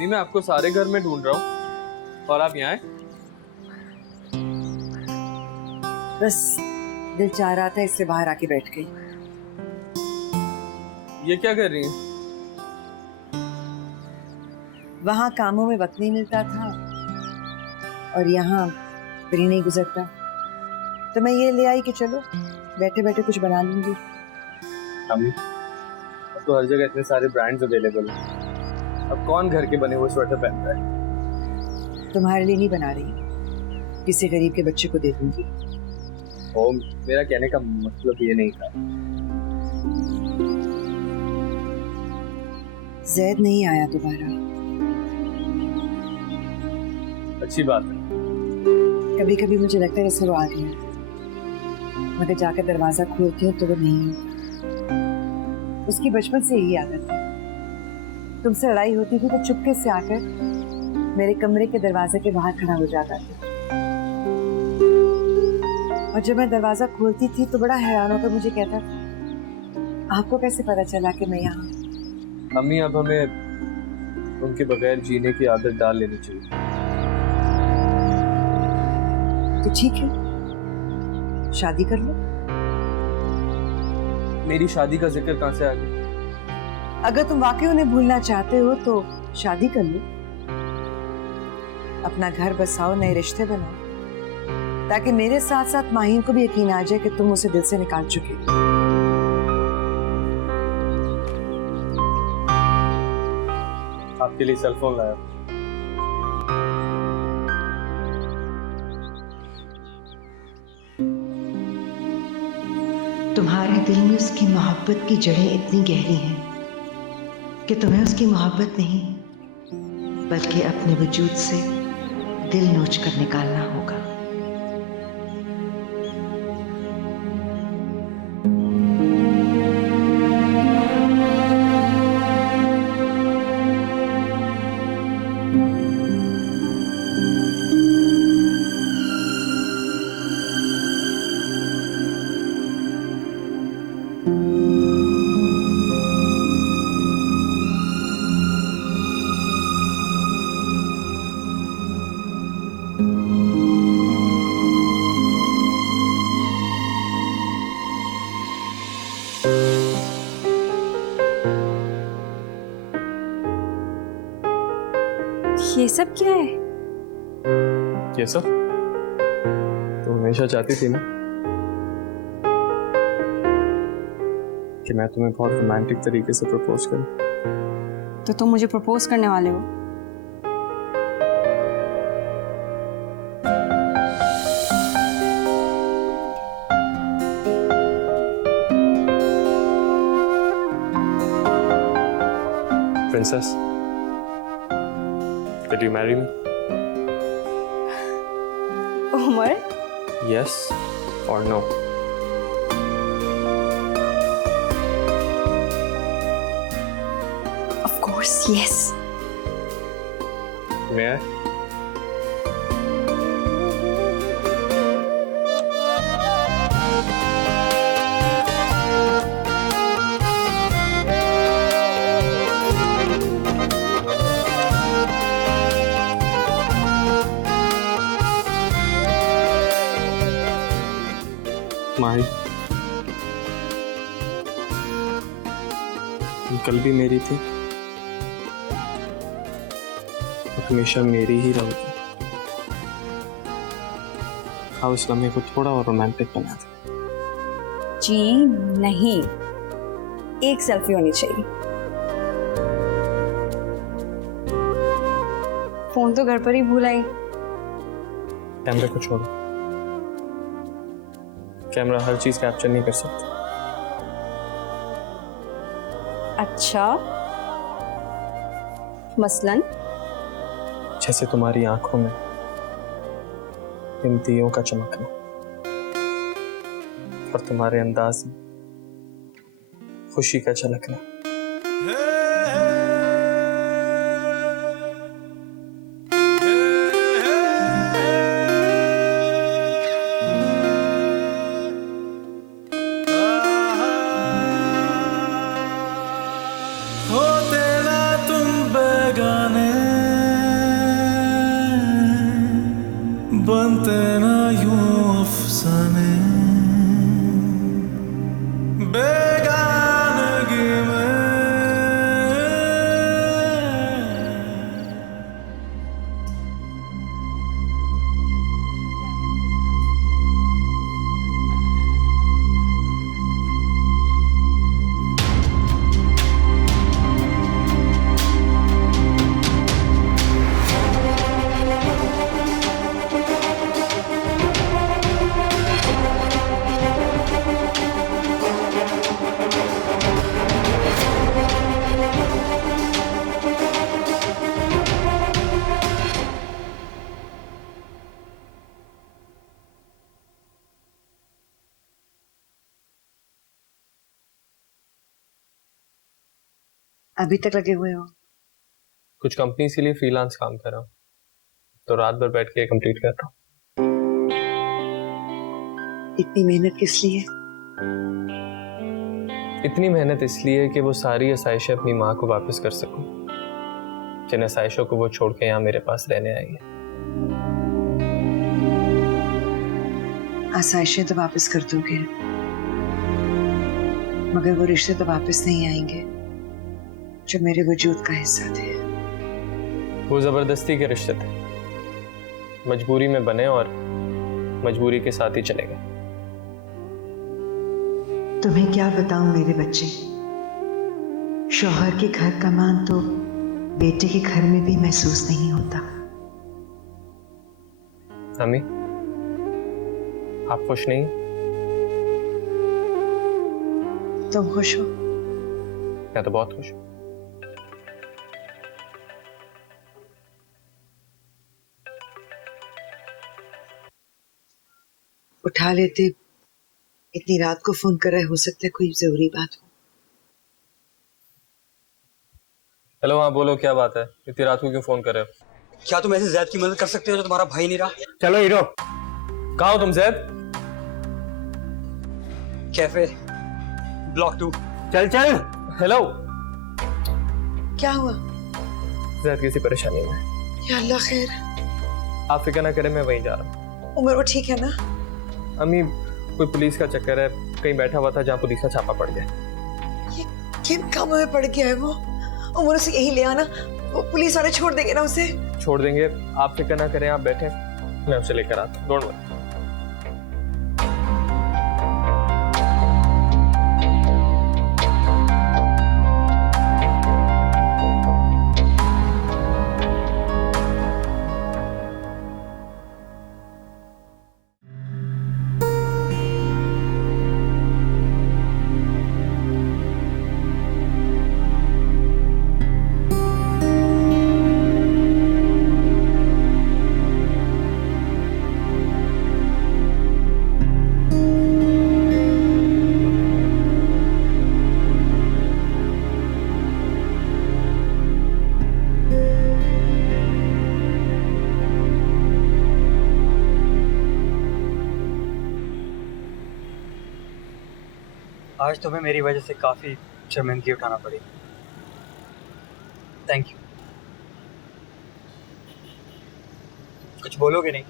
अम्मी मैं आपको सारे घर में ढूंढ रहा हूँ और आप यहाँ आए। बस दिल चाह रहा था इससे बाहर आके बैठ गई। ये क्या कर रही हैं? वहां कामों में वक्त नहीं मिलता था और यहाँ फ्री नहीं गुजरता, तो मैं ये ले आई कि चलो बैठे बैठे कुछ बना लूंगी। अम्मी अब तो हर जगह इतने सारे ब्रांड्स अवेलेबल हैं, अब कौन घर के बने हुए स्वेटर पहनता है? तुम्हारे लिए नहीं बना रही, किसी गरीब के बच्चे को दे दूंगी। ओ, मेरा कहने का मतलब ये नहीं था। जैद नहीं आया दोबारा। अच्छी बात है। कभी कभी मुझे लगता है जैसे वो आ गया, मगर जाकर दरवाजा खोलती हूँ तो वो नहीं है। उसकी बचपन से यही आदत है, तुमसे लड़ाई होती थी तो चुपके से आकर मेरे कमरे के दरवाजे के बाहर खड़ा हो जाता था, और जब मैं दरवाजा खोलती थी तो बड़ा हैरान होकर मुझे कहता था, आपको कैसे पता चला कि मैं यहाँ? अम्मी अब हमें उनके बगैर जीने की आदत डाल लेनी चाहिए। तो ठीक है, शादी कर लो। मेरी शादी का जिक्र कहाँ से आ गया? अगर तुम वाकई उन्हें भूलना चाहते हो तो शादी कर लो, अपना घर बसाओ, नए रिश्ते बनाओ, ताकि मेरे साथ साथ माहीन को भी यकीन आ जाए कि तुम उसे दिल से निकाल चुके हो। आपके लिए सेल फोन लाया। तुम्हारे दिल में उसकी मोहब्बत की जड़ें इतनी गहरी हैं कि तुम्हें उसकी मोहब्बत नहीं बल्कि अपने वजूद से दिल नोच कर निकालना होगा। ये सब क्या है? ये सब तो हमेशा चाहती थी ना कि मैं तुम्हें बहुत रोमांटिक तरीके से प्रपोज करूं। तो तुम मुझे प्रपोज करने वाले हो? Princess, will you marry me? Umar, Yes or no? of course yes. May I? माही, तुम कल भी मेरी थी, हमेशा मेरी ही रहोगी। हाँ, उस लम्हे को थोड़ा और रोमांटिक बना दे। जी नहीं, एक सेल्फी होनी चाहिए। फोन तो घर पर ही भूल आई। कैमरे को छोड़ो, कैमरा हर चीज कैप्चर नहीं कर सकता। अच्छा, मसलन? जैसे तुम्हारी आंखों में इन दियों का चमकना और तुम्हारे अंदाज में खुशी का झलकना। हो तेरा तुम बेगाने अभी तक लगे हुए हो? कुछ कंपनीज के लिए फ्रीलांस काम कर रहा हूँ, तो रात भर बैठ के कंप्लीट कर रहा हूँ। इतनी मेहनत किस लिए? इतनी मेहनत इसलिए कि वो सारी आसाइशें अपनी माँ को वापस कर सकूं, जिन आसाइशों को वो छोड़ के यहाँ मेरे पास रहने आई है। आसाइशें तो वापस कर दोगे, मगर वो रिश्ते तो वापस नहीं आएंगे जो मेरे वजूद का हिस्सा थे। वो जबरदस्ती के रिश्ते थे, मजबूरी में बने और मजबूरी के साथ ही चले गए। तुम्हें क्या बताऊं मेरे बच्चे, शौहर के घर का मान तो बेटे के घर में भी महसूस नहीं होता। अम्मी, आप खुश नहीं? तुम खुश हो? मैं तो बहुत खुश हूँ। उठा लेते, इतनी रात को फोन कर रहे, हो सकता है कोई जरूरी बात हो। हेलो, हाँ बोलो, क्या बात है? इतनी रात को क्यों फोन कर रहे हो? क्या तुम ऐसे जैद की मदद कर सकते हो जो तुम्हारा भाई नहीं रहा? चलो हीरो, कहाँ हो तुम जैद? Cafe block 2। चल चल। हेलो, क्या हुआ? जैद किसी परेशानी में? या अल्लाह खैर। आप फिक्र ना करें, मैं वहीं जा रहा हूँ। उमर वो ठीक है ना? अम्मी, कोई पुलिस का चक्कर है, कहीं बैठा हुआ था जहाँ पुलिस का छापा पड़ गया। ये किन कामों में पड़ गया है वो? उमर उसे यही ले आना, वो पुलिस वाले छोड़ देंगे ना उसे? छोड़ देंगे, आप फिक्र ना करें, आप बैठे, मैं उसे लेकर आता हूँ, डोंट वरी। आज तुम्हें मेरी वजह से काफी शर्मिंदगी उठाना पड़ी। Thank you. कुछ बोलोगे नहीं?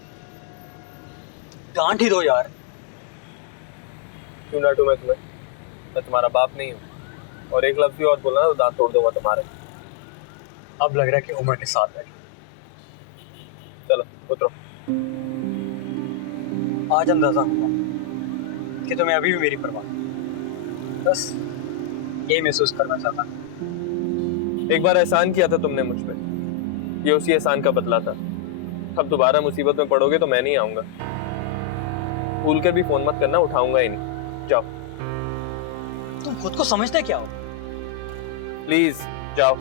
डांट ही दो यार। क्यों डांटूं मैं तुम्हें? मैं तुम्हारा बाप नहीं हूँ, और एक लफ्ज़ भी और बोलना तो दांत तोड़ दूंगा तुम्हारे। अब लग रहा है कि उमर ने साथ बैठी। चलो उतरो। आज अंदाजा हुआ कि तुम्हें अभी भी मेरी परवाह है। बस ये महसूस करना चाहता। एक बार एहसान किया था तुमने मुझ पे, ये उसी एहसान का बदला था। अब दोबारा मुसीबत में पड़ोगे तो मैं नहीं आऊंगा। भूल कर भी फोन मत करना, उठाऊंगा ही नहीं। जाओ। तुम खुद को समझते क्या हो? प्लीज जाओ।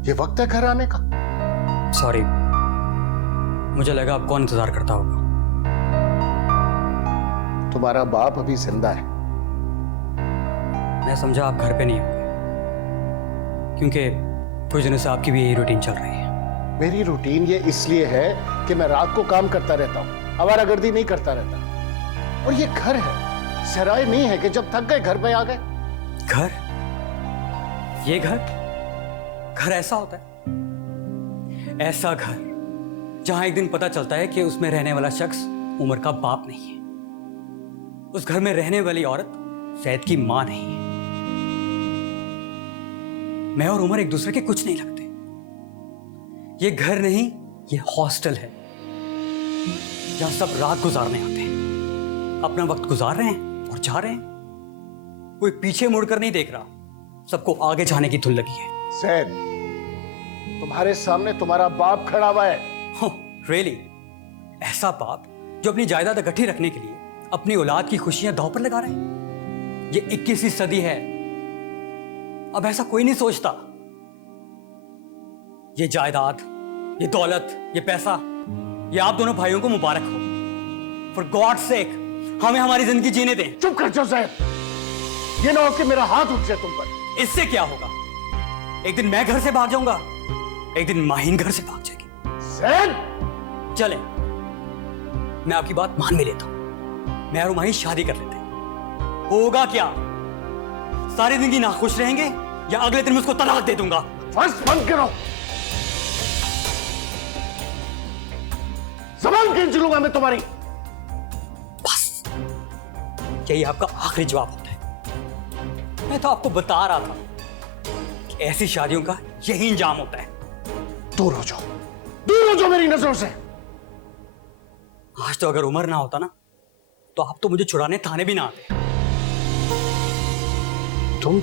ये वक्त है घर आने का। सॉरी, मुझे लगा आप कौन इंतजार करता होगा। तुम्हारा बाप अभी जिंदा है। मैं समझा आप घर पे नहीं होंगे, क्योंकि कुछ दिनों से आपकी भी यही रूटीन चल रही है। मेरी रूटीन ये इसलिए है कि मैं रात को काम करता रहता हूँ, आवारागर्दी नहीं करता रहता। और ये घर है, सराय नहीं है कि जब थक गए घर पे आ गए। घर? ये घर ऐसा होता है? ऐसा घर जहां एक दिन पता चलता है कि उसमें रहने वाला शख्स उमर का बाप नहीं है। उस घर में रहने वाली औरत सैयद की मां नहीं है। मैं और उमर एक दूसरे के कुछ नहीं लगते। ये घर नहीं, ये हॉस्टल है जहां सब रात गुजारने आते हैं। अपना वक्त गुजार रहे हैं, और जा रहे हैं। कोई पीछे मुड़कर नहीं देख रहा, सबको आगे जाने की धुन लगी है। जैद, तुम्हारे सामने तुम्हारा बाप खड़ा हुआ है। रियली? ऐसा बाप जो अपनी जायदाद इकट्ठी रखने के लिए अपनी औलाद की खुशियां दांव पर लगा रहे हैं। ये 21वीं सदी है, अब ऐसा कोई नहीं सोचता। ये जायदाद, ये दौलत, ये पैसा, ये आप दोनों भाइयों को मुबारक हो। फॉर गॉड सेक हमें हमारी जिंदगी जीने दें। चुप कर जाओ जैद, ये ना हो कि मेरा हाथ उठ जाए तुम पर। इससे क्या होगा? एक दिन मैं घर से भाग जाऊंगा, एक दिन माहिन घर से भाग जाएगी। जैद, चले, मैं आपकी बात मान भी लेता हूं, मैं और माहिन शादी कर लेते हैं। होगा क्या? सारी जिंदगी नाखुश रहेंगे या अगले दिन मैं उसको तलाक दे दूंगा। बस बंद करो, जबान खींच लूंगा मैं तुम्हारी। बस यही आपका आखिरी जवाब होता है। मैं तो आपको बता रहा था कि ऐसी शादियों का यही इंजाम होता है। दूर हो जाओ, दूर हो जाओ मेरी नजरों से। आज तो अगर उम्र ना होता ना, तो आप तो मुझे छुड़ाने थाने भी ना आते। तुम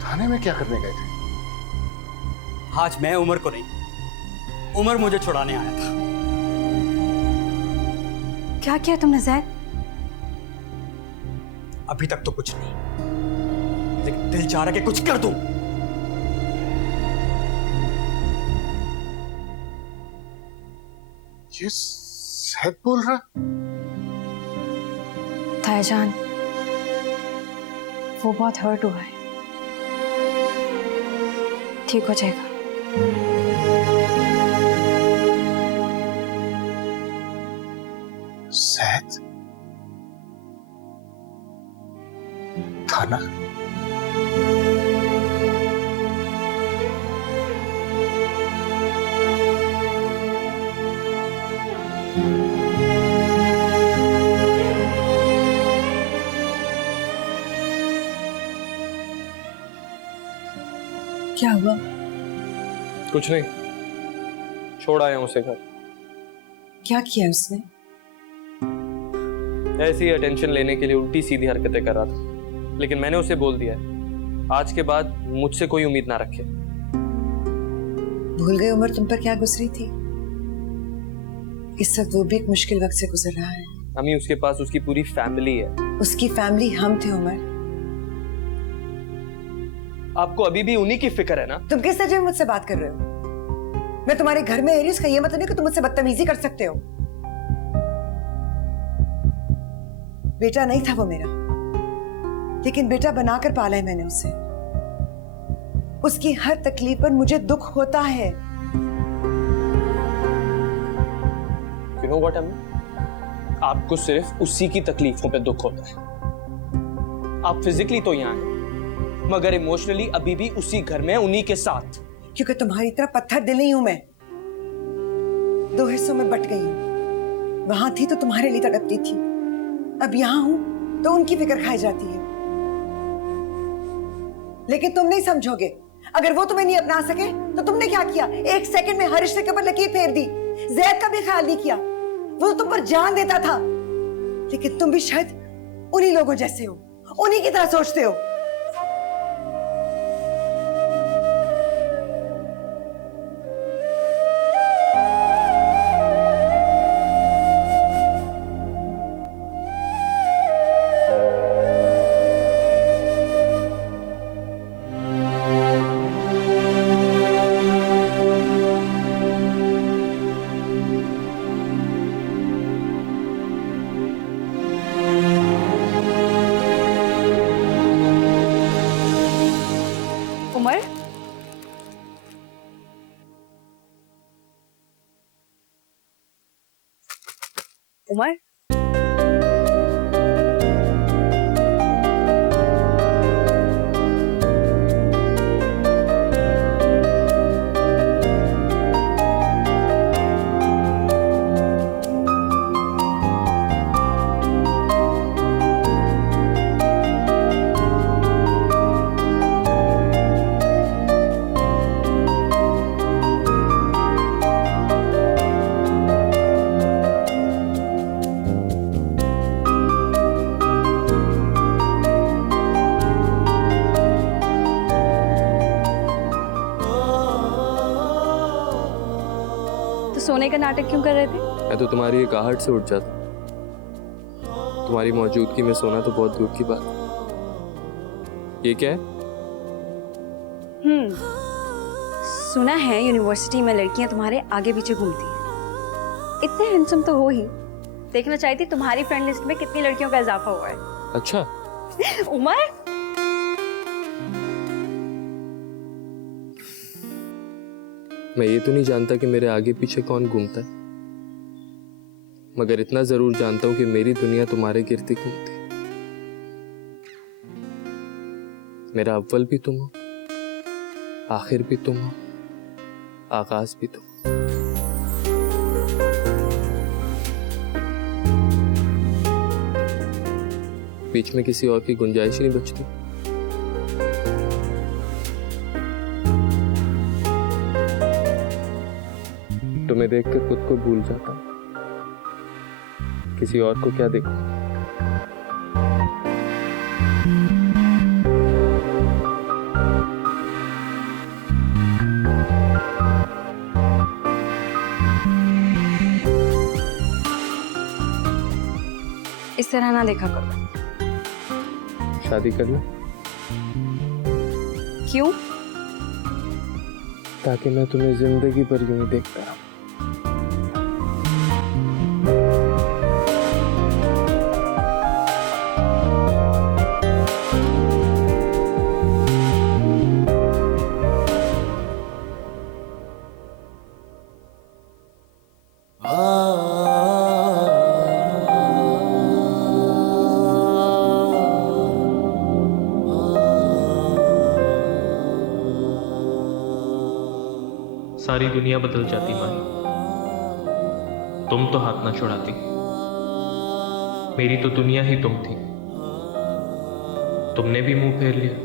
थाने में क्या करने गए थे? आज मैं उमर को नहीं, उमर मुझे छुड़ाने आया था। क्या किया तुमने जैद? अभी तक तो कुछ नहीं, लेकिन दिल चाह रहा कि कुछ कर दूं। ये सैद बोल रहा? तायाजान, वो बहुत हर्ट हुआ है, ठीक हो जाएगा। सैद? थाना? क्या हुआ? कुछ नहीं, छोड़ आया हूं उसे घर। क्या किया उसने? ऐसी ही अटेंशन लेने के लिए उल्टी सीधी हरकतें कर रहा था, लेकिन मैंने उसे बोल दिया है आज के बाद मुझसे कोई उम्मीद ना रखे। भूल गई उमर तुम पर क्या गुजरी थी? इस वक्त वो भी एक मुश्किल वक्त से गुजर रहा है। अम्मी, उसके पास उसकी पूरी फैमिली है। उसकी फैमिली हम थे उमर। आपको अभी भी उन्हीं की फिक्र है ना? तुम किस तरह मुझसे बात कर रहे हो? मैं तुम्हारे घर में आ रही हूं, इसका ये मतलब नहीं कि तुम मुझसे बदतमीजी कर सकते हो। बेटा नहीं था वो मेरा, लेकिन बेटा बनाकर पाला है मैंने उसे। उसकी हर तकलीफ पर मुझे दुख होता है। You know what, अम्मी? आपको सिर्फ उसी की तकलीफों पे दुख होता है। आप फिजिकली तो यहाँ हैं, मगर इमोशनली अभी भी उसी घर में उन्हीं के साथ। क्योंकि तुम्हारी तरह पत्थर दिल नहीं हूं मैं। दो हिस्सों में बट गई हूं। वहां थी तो तुम्हारे लिए तड़पती थी, अब यहां हूं तो उनकी फिक्र खाई जाती है। लेकिन तुम नहीं समझोगे। अगर वो तुम्हें नहीं अपना सके तो तुमने क्या किया? एक सेकंड में हर रिश्ते के ऊपर लकीर फेर दी। जैद का भी ख्याल नहीं किया, वो तुम पर जान देता था। लेकिन तुम भी शायद उन्हीं लोगों जैसे हो, उन्हीं की तरह सोचते हो। उमर, उमर, सोने का नाटक क्यों कर रहे थे? मैं तो तुम्हारी एक आहट से उठ जाता। तुम्हारी मौजूदगी में सोना तो बहुत दूर की बात है। ये क्या है? सुना है यूनिवर्सिटी में लड़कियां तुम्हारे आगे पीछे घूमती हैं। इतने हैंडसम तो हो ही। देखना चाहती तुम्हारी फ्रेंड लिस्ट में कितनी लड़कियों का इजाफा हुआ है। अच्छा, उमर, मैं ये तो नहीं जानता कि मेरे आगे पीछे कौन घूमता है, मगर इतना जरूर जानता हूं कि मेरी दुनिया तुम्हारे गिरती घूमती। मेरा अव्वल भी तुम हो, आखिर भी तुम हो, आगाज भी तुम। बीच में किसी और की गुंजाइश ही नहीं बचती। तुम्हें देखकर खुद को भूल जाता, किसी और को क्या देखूं। इस तरह ना देखा करो। शादी कर लो, क्यों? ताकि मैं तुम्हें जिंदगी भर यूं ही देखता रहूं। सारी दुनिया बदल जाती माही, तुम तो हाथ ना छुड़ाती। मेरी तो दुनिया ही तुम थी, तुमने भी मुंह फेर लिया।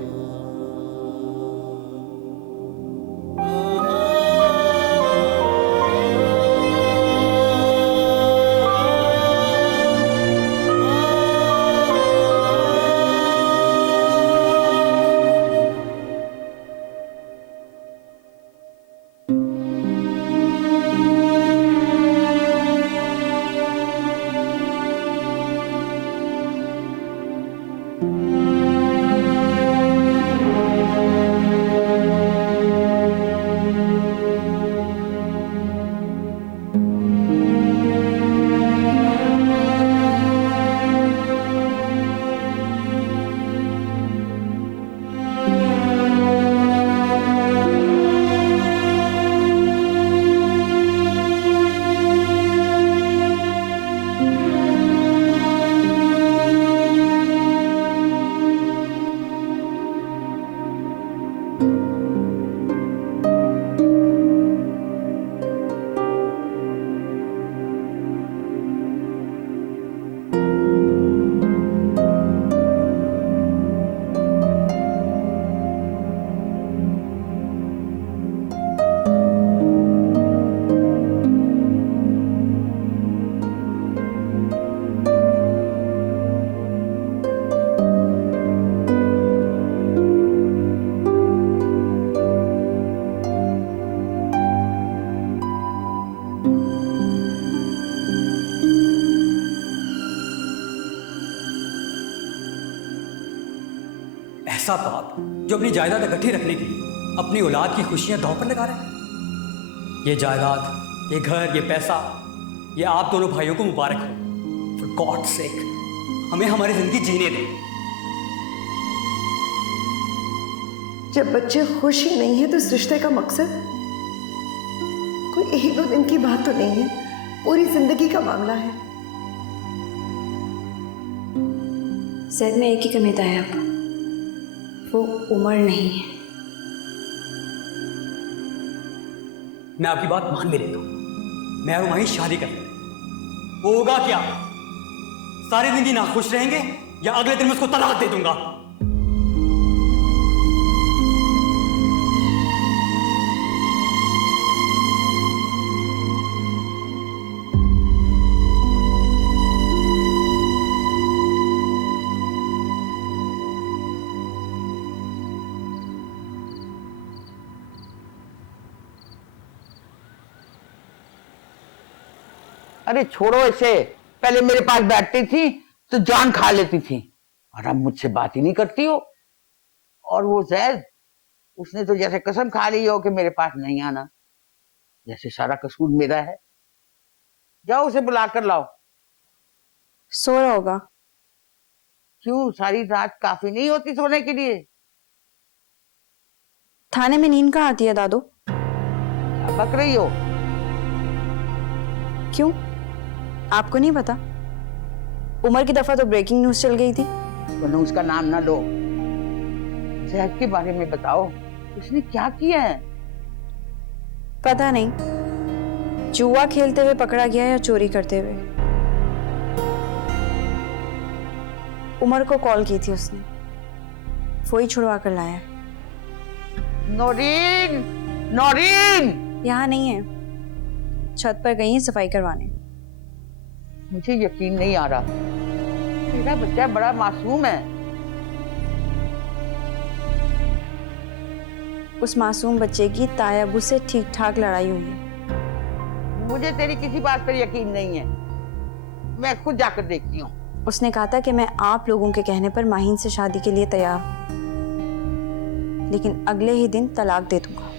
ऐसा बाप जो अपनी जायदाद इकट्ठी रखने के लिए अपनी औलाद की खुशियां दांव पर लगा रहे हैं। ये जायदाद, ये घर, ये पैसा, ये आप दोनों भाइयों को मुबारक हो। फॉर गॉड सेक, हमें हमारी जिंदगी जीने दें। जब बच्चे खुश ही नहीं है तो इस रिश्ते का मकसद कोई एक दो दिन की बात तो नहीं है, पूरी जिंदगी का मामला है। शायद में एक ही कमी था आपको, वो उम्र नहीं है। मैं आपकी बात मान भी लेता हूं, मैं और वहीं शादी कर लेंगे। वो होगा क्या? सारी जिंदगी नाखुश रहेंगे या अगले दिन मैं उसको तलाक दे दूंगा? अरे छोड़ो इसे, पहले मेरे पास बैठती थी तो जान खा लेती थी, और अब मुझसे बात ही नहीं करती हो। और वो जैद, उसने तो जैसे कसम खा ली हो कि मेरे पास नहीं आना, जैसे सारा कसूर मेरा है। जाओ उसे बुला कर लाओ। सो रहा होगा। क्यों, सारी रात काफी नहीं होती सोने के लिए? थाने में नींद कहाँ आती है दादू? क्या बक रही हो? क्यों, आपको नहीं पता? उमर की दफा तो ब्रेकिंग न्यूज चल गई थी। वरना उसका नाम ना लो। जैद के बारे में बताओ, उसने क्या किया है? पता नहीं, जुआ खेलते हुए पकड़ा गया या चोरी करते हुए। उमर को कॉल की थी उसने, वो ही छुड़वा कर लाया है। नौरीन, नौरीन! यहाँ नहीं है, छत पर गई है सफाई करवाने। मुझे यकीन नहीं आ रहा, मेरा बच्चा बड़ा मासूम है। उस मासूम बच्चे की तायाबू से ठीक ठाक लड़ाई हुई है। मुझे तेरी किसी बात पर यकीन नहीं है, मैं खुद जाकर देखती हूँ। उसने कहा था कि मैं आप लोगों के कहने पर माहीन से शादी के लिए तैयार हूं, लेकिन अगले ही दिन तलाक दे दूंगा।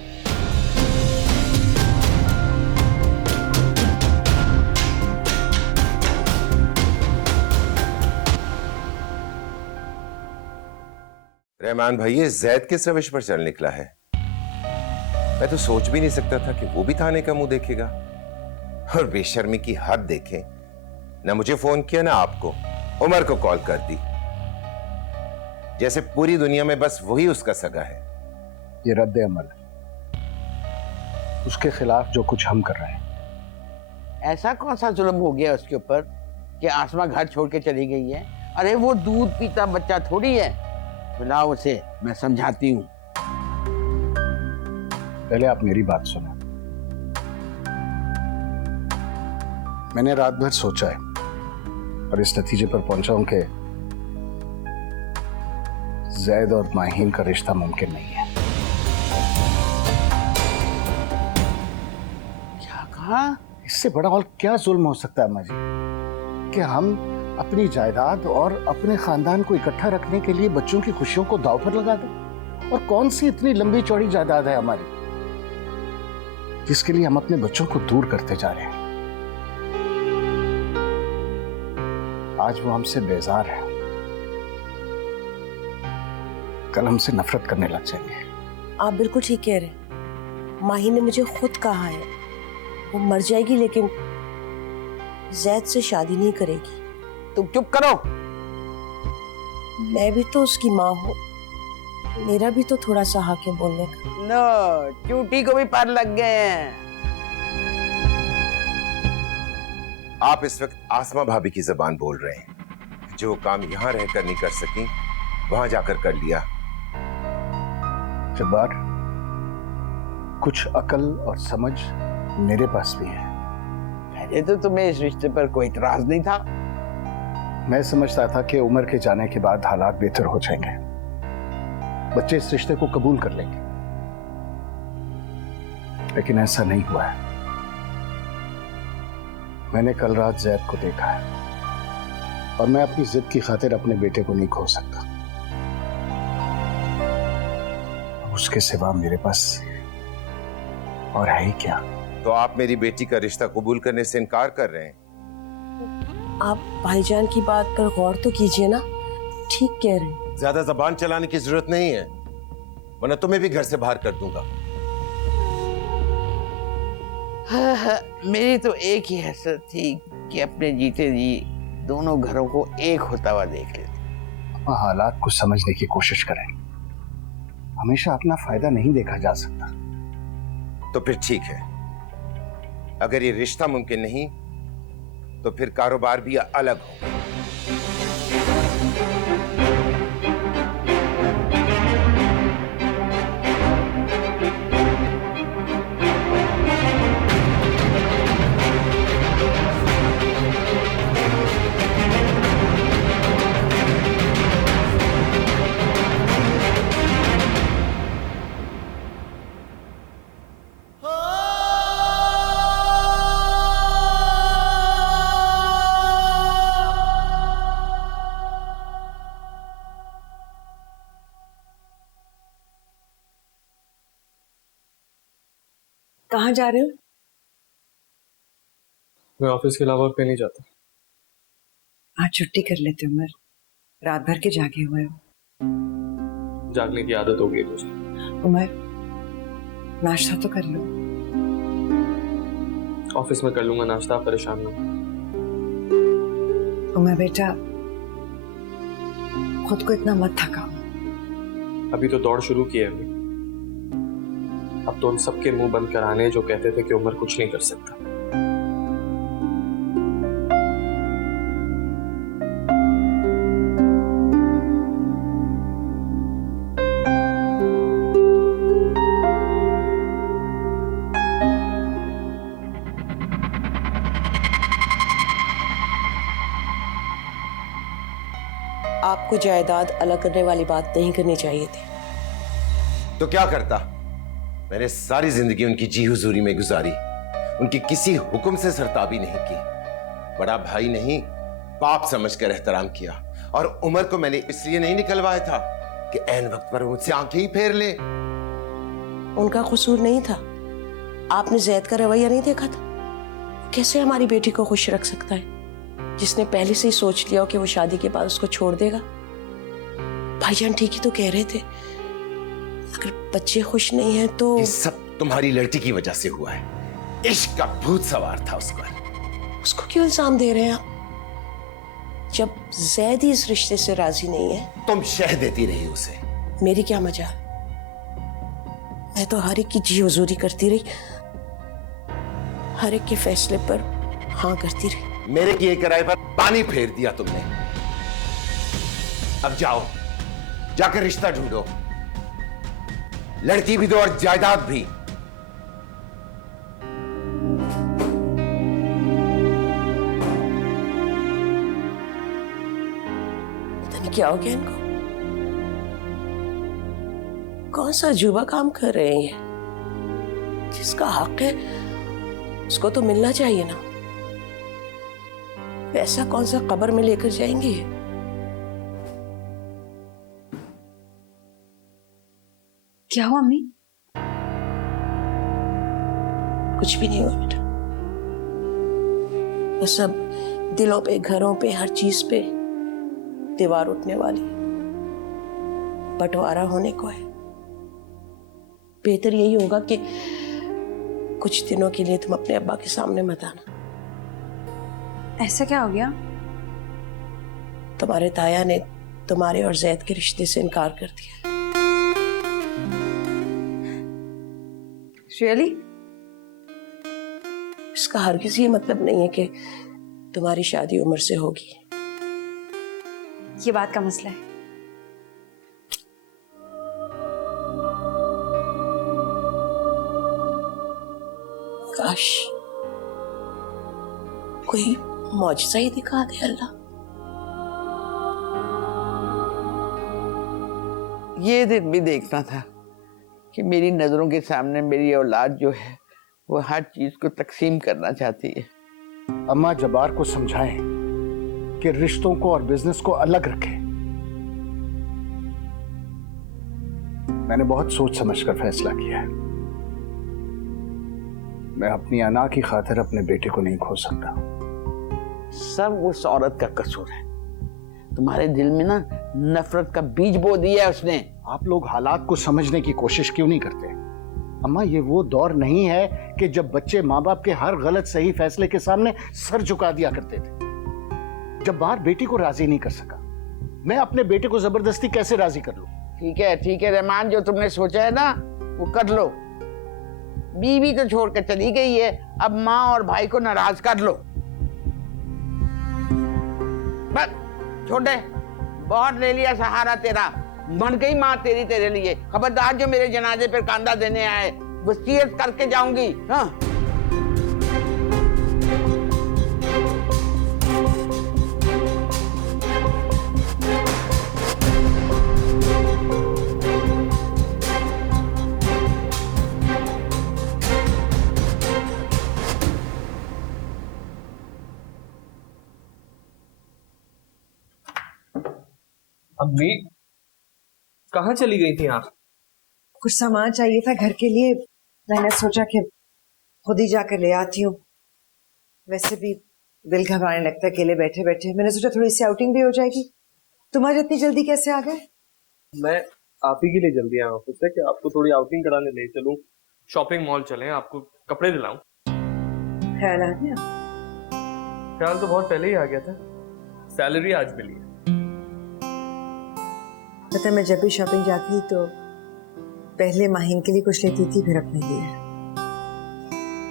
रहमान भाई, ये जैद किस रविश पर चल निकला है? मैं तो सोच भी नहीं सकता था कि वो भी थाने का मुंह देखेगा। और बेशर्मी की हद देखें, ना मुझे फोन किया ना आपको, उमर को कॉल कर दी, जैसे पूरी दुनिया में बस वही उसका सगा है। ये रद्द अमल है, उसके खिलाफ जो कुछ हम कर रहे हैं। ऐसा कौन सा जुल्म हो गया उसके ऊपर कि आसमा घर छोड़ के चली गई है? अरे वो दूध पीता बच्चा थोड़ी है। बुलाओ उसे, मैं समझाती हूँ। पहले आप मेरी बात सुनो। मैंने रात भर सोचा है और इस नतीजे पर पहुंचा हूं कि जैद और माहीन का रिश्ता मुमकिन नहीं है। क्या कहा? इससे बड़ा और क्या जुल्म हो सकता है अम्मा जी, कि हम अपनी जायदाद और अपने खानदान को इकट्ठा रखने के लिए बच्चों की खुशियों को दांव पर लगा दें। और कौन सी इतनी लंबी चौड़ी जायदाद है हमारी जिसके लिए हम अपने बच्चों को दूर करते जा रहे हैं? आज वो हमसे बेजार है, कल हमसे नफरत करने लग जाएंगे। आप बिल्कुल ठीक कह रहे हैं। माही ने मुझे खुद कहा है वो मर जाएगी लेकिन जैद से शादी नहीं करेगी। तुम चुप करो। मैं भी तो उसकी माँ हूँ, मेरा भी तो थोड़ा सा हक है बोलने का। नो, चूटी को भी पर लग गए हैं। आप इस वक्त आसमा भाभी की जबान बोल रहे हैं। जो काम यहां रहकर नहीं कर सकी, वहां जाकर कर लिया। जब्बार, कुछ अकल और समझ मेरे पास भी है। पहले तो तुम्हें इस रिश्ते पर कोई इतराज नहीं था। मैं समझता था कि उमर के जाने के बाद हालात बेहतर हो जाएंगे, बच्चे इस रिश्ते को कबूल कर लेंगे, लेकिन ऐसा नहीं हुआ है। मैंने कल रात जैद को देखा है और मैं अपनी जिद की खातिर अपने बेटे को नहीं खो सकता। उसके सिवा मेरे पास और है ही क्या? तो आप मेरी बेटी का रिश्ता कबूल करने से इनकार कर रहे हैं? आप भाईजान की बात पर गौर तो कीजिए ना, ठीक कह रहे हैं। ज्यादा जबान चलाने की जरूरत नहीं है, वरना तुम्हें भी घर से बाहर कर दूंगा। हाँ, मेरी तो एक ही हैसियत थी कि अपने जीते जी दोनों घरों को एक होता हुआ देख लेते। हालात को समझने की कोशिश करें, हमेशा अपना फायदा नहीं देखा जा सकता। तो फिर ठीक है, अगर ये रिश्ता मुमकिन नहीं तो फिर कारोबार भी अलग हो। कहाँ जा रहे हो? मैं ऑफिस के अलावा और कहीं नहीं जाता। आज छुट्टी कर लेते उमर, रात भर के जागे हुए हो। जागने की आदत हो गई मुझे। उमर, नाश्ता तो कर लो। ऑफिस में कर लूंगा नाश्ता, आप परेशान ना हो। उमर बेटा, खुद को इतना मत थकाओ। अभी तो दौड़ शुरू की है अम्मी। अब तो उन सबके मुंह बंद कराने जो कहते थे कि उमर कुछ नहीं कर सकता। आपको जायदाद अलग करने वाली बात नहीं करनी चाहिए थी। तो क्या करता? मैंने सारी जिंदगी उनकी जी हुजूरी में गुजारी, उनकी किसी हुक्म से सरताबी नहीं की। बड़ा भाई नहीं, बाप समझकर एहतराम किया। और उमर को मैंने इसलिए नहीं निकलवाया था कि ऐन वक्त पर मुझसे आंखें ही फेर ले। उनका कसूर नहीं था। आपने जैद का रवैया नहीं देखा था? कैसे हमारी बेटी को खुश रख सकता है, जिसने पहले से ही सोच लिया हो कि वो शादी के बाद उसको छोड़ देगा। भाईजान ठीक ही तो कह रहे थे, अगर बच्चे खुश नहीं हैं तो ये सब तुम्हारी लड़की की वजह से हुआ है। इश्क का भूत सवार था उस पर। उसको क्यों इल्जाम दे रहे हैं आप? जब जैद ही इस रिश्ते से राजी नहीं है। तुम शह देती रही उसे। मेरी क्या मजाल, मैं तो हर एक की जी हुजूरी करती रही, हर एक के फैसले पर हाँ करती रही। मेरे किए किराए पर पानी फेर दिया तुमने। अब जाओ, जाकर रिश्ता ढूंढो, लड़की भी दो और जायदाद भी। पता नहीं क्या हो गया इनको, कौन सा अजूबा काम कर रहे हैं ये। जिसका हक है उसको तो मिलना चाहिए ना। पैसा कौन सा कब्र में लेकर जाएंगे? क्या हुआ अम्मी? कुछ भी नहीं हुआ बेटा, बस अब दिलों पे, घरों पे, हर चीज पे दीवार उठने वाली, बंटवारा होने को है। बेहतर यही होगा कि कुछ दिनों के लिए तुम अपने अब्बा के सामने मत आना। ऐसा क्या हो गया? तुम्हारे ताया ने तुम्हारे और जैद के रिश्ते से इनकार कर दिया। रियली? इसका हरगिज ये मतलब नहीं है कि तुम्हारी शादी उम्र से होगी। ये बात का मसला है। काश कोई मौजज़ा ही दिखा दे अल्लाह। ये दिन भी देखना था कि मेरी नजरों के सामने मेरी औलाद जो है वो हर चीज को तकसीम करना चाहती है। अम्मा जब्बार को समझाएं कि रिश्तों को और बिजनेस को अलग रखें। मैंने बहुत सोच समझकर फैसला किया है। मैं अपनी अना की खातिर अपने बेटे को नहीं खो सकता। सब उस औरत का कसूर है। तुम्हारे दिल में ना नफरत का बीज बो दिया है उसने। आप लोग हालात को समझने की कोशिश क्यों नहीं करते? अम्मा, ये वो दौर नहीं है कि जब बच्चे माँ बाप के हर गलत सही फैसले के सामने सर झुका दिया करते थे। जब्बार बेटी को राजी नहीं कर सका, मैं अपने बेटे को जबरदस्ती कैसे राजी कर लूं? ठीक है रहमान, जो तुमने सोचा है ना वो कर लो। बीवी तो छोड़ कर चली गई है, अब माँ और भाई को नाराज कर लो। बस छोड़ दे, बहुत ले लिया सहारा तेरा, बन गई माँ तेरी तेरे लिए। खबरदार जो मेरे जनाजे पर कांदा देने आए, वसीयत करके जाऊंगी। हाँ, अम्मी कहाँ चली गई थी आप? कुछ सामान चाहिए था घर के लिए, मैंने सोचा कि खुद ही जाकर ले आती हूँ। वैसे भी दिल घबराने लगता है अकेले बैठे बैठे। मैंने सोचा थोड़ी सी आउटिंग भी हो जाएगी। तुम आज इतनी जल्दी कैसे आ गए? मैं आप ही के लिए जल्दी आया ऑफिस से कि आपको थोड़ी आउटिंग कराने ले चलूं, शॉपिंग मॉल चलें, आपको कपड़े दिलाऊं। ख्याल आ गया? ख्याल तो बहुत पहले ही आ गया था। सैलरी आज मिली है। पता है, मैं जब भी शॉपिंग जाती तो पहले माहिन के लिए कुछ लेती थी, फिर अपने लिए।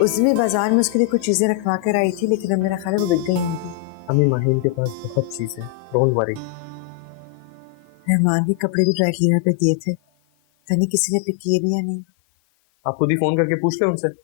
उस दिन बाजार में उसके लिए कुछ चीजें रखवा कर आई थी, लेकिन अब मेरा ख्याल है वो बिक गई होंगी। अम्मी माहिन के पास बहुत चीजें, डोंट वरी। रहमान के कपड़े भी ड्राई क्लीनर पे दिए थे, तनी किसी ने पिक किए भी या नहीं। आप खुद ही फोन करके पूछ ले उनसे।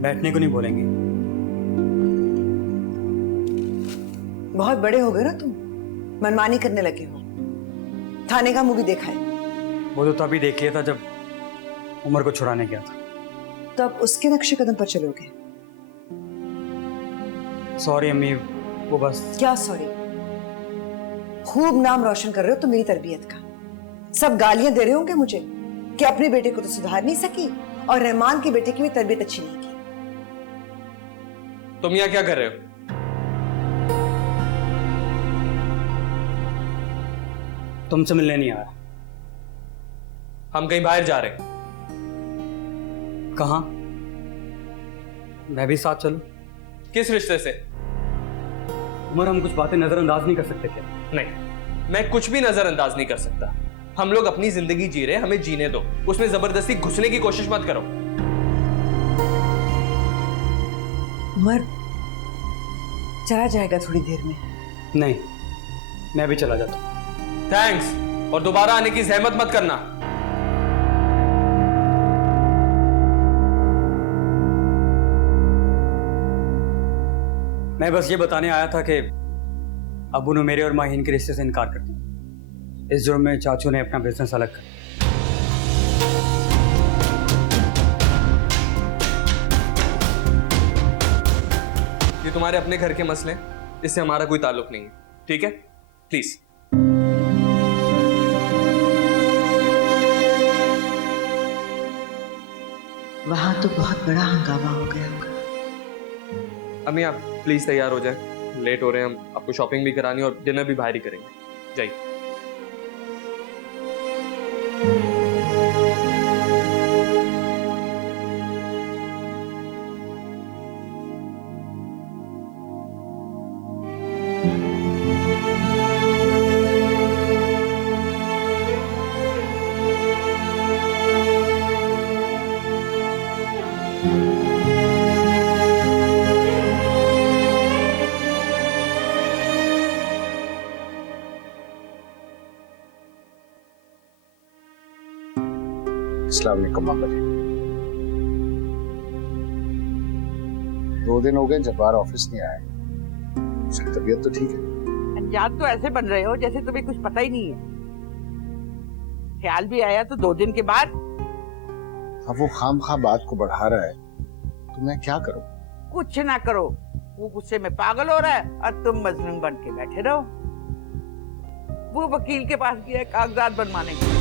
बैठने को नहीं बोलेंगे। बहुत बड़े हो गए ना तुम, मनमानी करने लगे हो। थाने का मुंह भी देखा है। वो तो तभी देख लिया था जब उमर को छुड़ाने गया था। तो अब उसके नक्शे कदम पर चलोगे? सॉरी अम्मी, वो बस। क्या सॉरी? खूब नाम रोशन कर रहे हो तुम मेरी तरबियत का। सब गालियां दे रहे होंगे मुझे कि अपने बेटे को तो सुधार नहीं सकी और रहमान के बेटे की भी तरबियत अच्छी नहीं की। तुम यहाँ क्या कर रहे हो? तुमसे मिलने नहीं आया। हम कहीं बाहर जा रहे हैं। कहाँ? मैं भी साथ चलूं? किस रिश्ते से? उमर, हम कुछ बातें नजरअंदाज नहीं कर सकते क्या? नहीं, मैं कुछ भी नजरअंदाज नहीं कर सकता। हम लोग अपनी जिंदगी जी रहे हैं, हमें जीने दो। उसमें जबरदस्ती घुसने की कोशिश मत करो। उमर चला जाएगा थोड़ी देर में। नहीं, मैं भी चला जाता हूं। थैंक्स, और दोबारा आने की जहमत मत करना। मैं बस ये बताने आया था कि अबू ने मेरे और माहीन के रिश्ते से इनकार कर दिया। इस जुर्म में चाचू ने अपना बिजनेस अलग कर। ये तुम्हारे अपने घर के मसले हैं, इससे हमारा कोई ताल्लुक नहीं है, ठीक है? प्लीज। वहां तो बहुत बड़ा हंगामा हो गया होगा। अम्मी आप प्लीज तैयार हो जाए, लेट हो रहे हैं हम। आपको शॉपिंग भी करानी और डिनर भी बाहर ही करेंगे। जाइए। अस्सलाम वालेकुम मामा जी। 2 दिन हो गए जब्बार ऑफिस नहीं आया। उसकी तबीयत तो ठीक है? अनजान तो ऐसे बन रहे हो जैसे तुम्हें कुछ पता ही नहीं है। ख्याल भी आया तो 2 दिन के बाद। अब वो खामखा बात को बढ़ा रहा है तो मैं क्या करूं? कुछ ना करो, वो गुस्से में पागल हो रहा है और तुम मजनून बन के बैठे रहो। वो वकील के पास गया कागजात बनवाने के लिए।